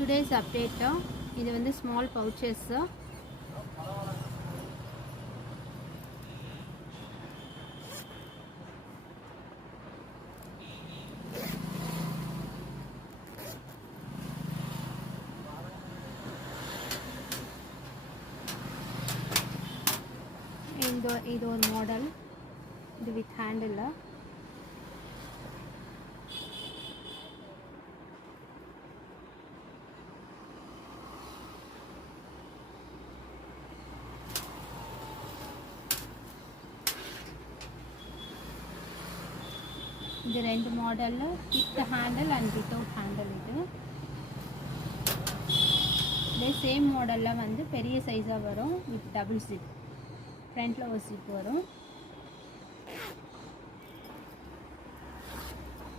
today's update இது வந்து small pouches இது ஒரு மாடல் இது with handle இது ரெண்டு model with handle and without handle இது சேம் மாடல்ல வந்து பெரிய சைஸா வரும் with double zip ஃப்ரண்ட்ல ஒரு zip வரும்